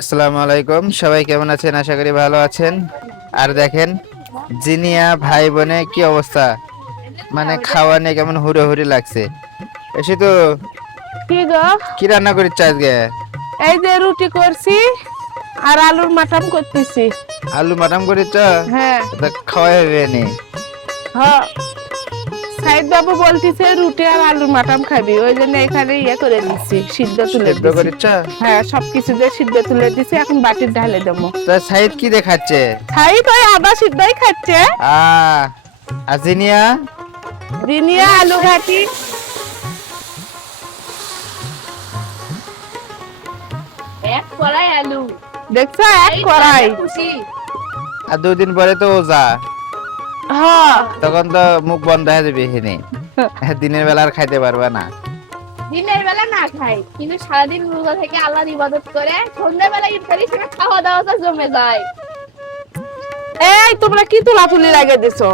আসসালামু আলাইকুম, সবাই কেমন আছেন? আশা করি ভালো আছেন। আর দেখেন জিনিয়া ভাই বোনে কি অবস্থা, মানে খাওয়া নিয়ে কেমন হুড়োহুড়ি লাগছে। এসে তো কি গো? কি রান্না করিস আজকে? এই যে রুটি করছি আর আলুর মাটন করতেছি। আলু মাটাম করিস? হ্যাঁ। খাওয়া হবে নি? হ্যাঁ, সাইদ বাবু বলতিছে রুটি আর আলুর মাটন খাবি, ওই জন্য এখানে ইয়ে করে দিচ্ছি, সিদ্ধ তুলে সিদ্ধ দিচ্ছি। করিস? হ্যাঁ, সবকিছু দিয়ে সিদ্ধ তুলে দিছি, এখন বাটির ঢালে দেবো। তা সাইদ কি দেখাচ্ছে? সাইদ ওই আদা সিদ্ধই খাচ্ছে। আর জিনিয়া? দিনিয়া আলু ঘাটি। এক কড়াই আলু। দেখছো, এক কড়াই। খুশি। আর 2 দিন পরে তো ওজা, হ্যাঁ, তখন তো মুখ বন্ধ হয়ে যাবে এখানে। দিনের বেলা আর খাইতে পারবে না। দিনের বেলা না খাই, কিন্তু সারাদিন রোজা থেকে আল্লাহর ইবাদত করে সন্ধ্যাবেলা ইফতারি সেটা খাওয়া দাওয়াটা জমে যায়। এই তোমরা কি তুলাতুলি লাগিয়ে দিছো?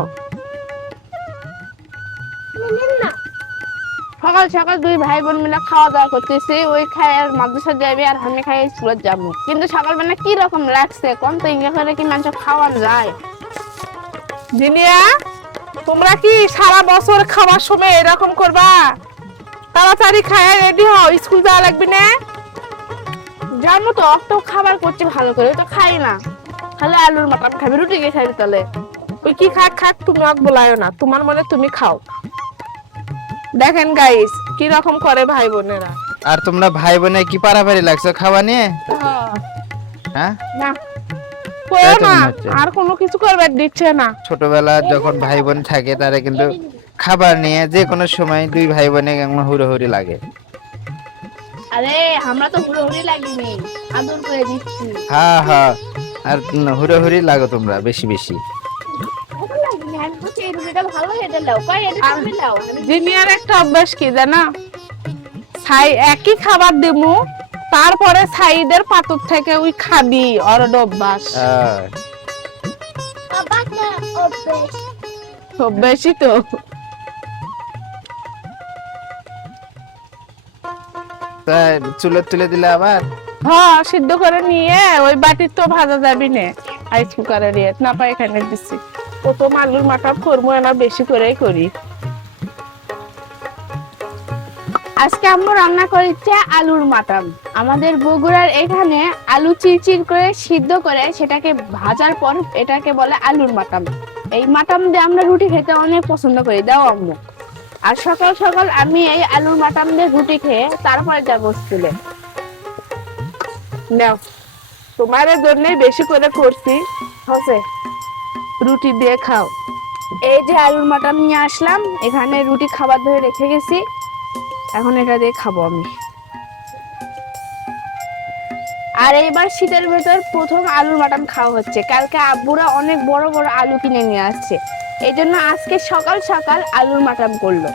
সকাল সকাল দুই ভাই বোন মিলে খাওয়া দাওয়া করতেছি, ওই খাই আর মাদ্রাসা যাবে আর আমি খাই স্কুলে যাবো। কিন্তু সকালবেলা কি রকম লাগছে কোন তো, ইঙ্গা করে কি মানুষ খাওয়া যায়? জিনিয়া, তোমরা কি সারা বছর খাওয়ার সময় এরকম করবা? তাড়াতাড়ি খায় রেডি হও, স্কুল যাওয়া লাগবে না। জানো তো অত খাবার করছে ভালো করে, তো খাই না, খালি আলুর মাটন খাবি, রুটি কে খাবি তাহলে? ওই কি খাক খাক, তুমি অত বলায়ও না, তোমার মনে তুমি খাও। দেখেন গাইস কি রকম করে ভাই বোনেরা। আর তোমরা ভাই বোনে কি পারাপারি লাগছে খাওয়া নিয়ে? হ্যাঁ, না তাই তো না, মনে হচ্ছে। আর কোনো কিছু করবার দিচ্ছে না। ছোটবেলা যখন ভাই বোন থাকে তারা কিন্তু খাবার নিয়ে যে কোনো সময় দুই ভাই বোনে কেমন হুড়োহুড়ি লাগে। আরে আমরা তো হুড়োহুড়ি লাগিনি, আদর করে দিচ্ছি। হ্যাঁ হ্যাঁ, আর হুড়োহুড়ি লাগো তোমরা বেশি বেশি। ভালো লাগেনি, আমি বলছি এই রুটিটা ভালো এটা লাও, কই এটা তুমি লাও। জিনিয়ার একটা অভ্যাস কি জানো, ছাই একই খাবার দিমু, তারপরে ছাইদের পাতর থেকে ওই খাবি, ওর একটা অভ্যাস। বাবাটা অভ্যাস। অভ্যাসই তো। তাই চুলে তুলে দিলে আবার? হ্যাঁ, সিদ্ধ করে নিয়ে ওই বাটির তো ভাজা যাবি না, রাইস কুকারে দিয়ে না পাই এখানে দিচ্ছি। প্রথম আলুর মাটন করবো, না বেশি করেই করি। আজকে আমরা রান্না করেছি আলুর মাটন। আমাদের বগুড়ার এখানে আলু চিরচির করে সিদ্ধ করে সেটাকে ভাজার পর এটাকে বলে আলুর মাটন। এই মাটন দিয়ে আমরা রুটি খেতে অনেক পছন্দ করি, দাও আম্মু। আর সকাল সকাল আমি এই আলুর মাটন দিয়ে রুটি খেয়ে তারপরে যাবো স্কুলে। নাও, তোমার জন্যই বেশি করে করছি, হসে, রুটি দিয়ে খাও। এই যে আলুর মাটন নিয়ে আসলাম, এখানে রুটি খাবার ধরে রেখে গেছি, এখন এটা দিয়ে খাবো আমি। আর এইবার শীতের ভেতর প্রথম আলুর মাটন খাওয়া হচ্ছে। কালকে আব্বুরা অনেক বড় বড় আলু কিনে নিয়ে আসছে, এই জন্য আজকে সকাল সকাল আলুর মাটন করলো।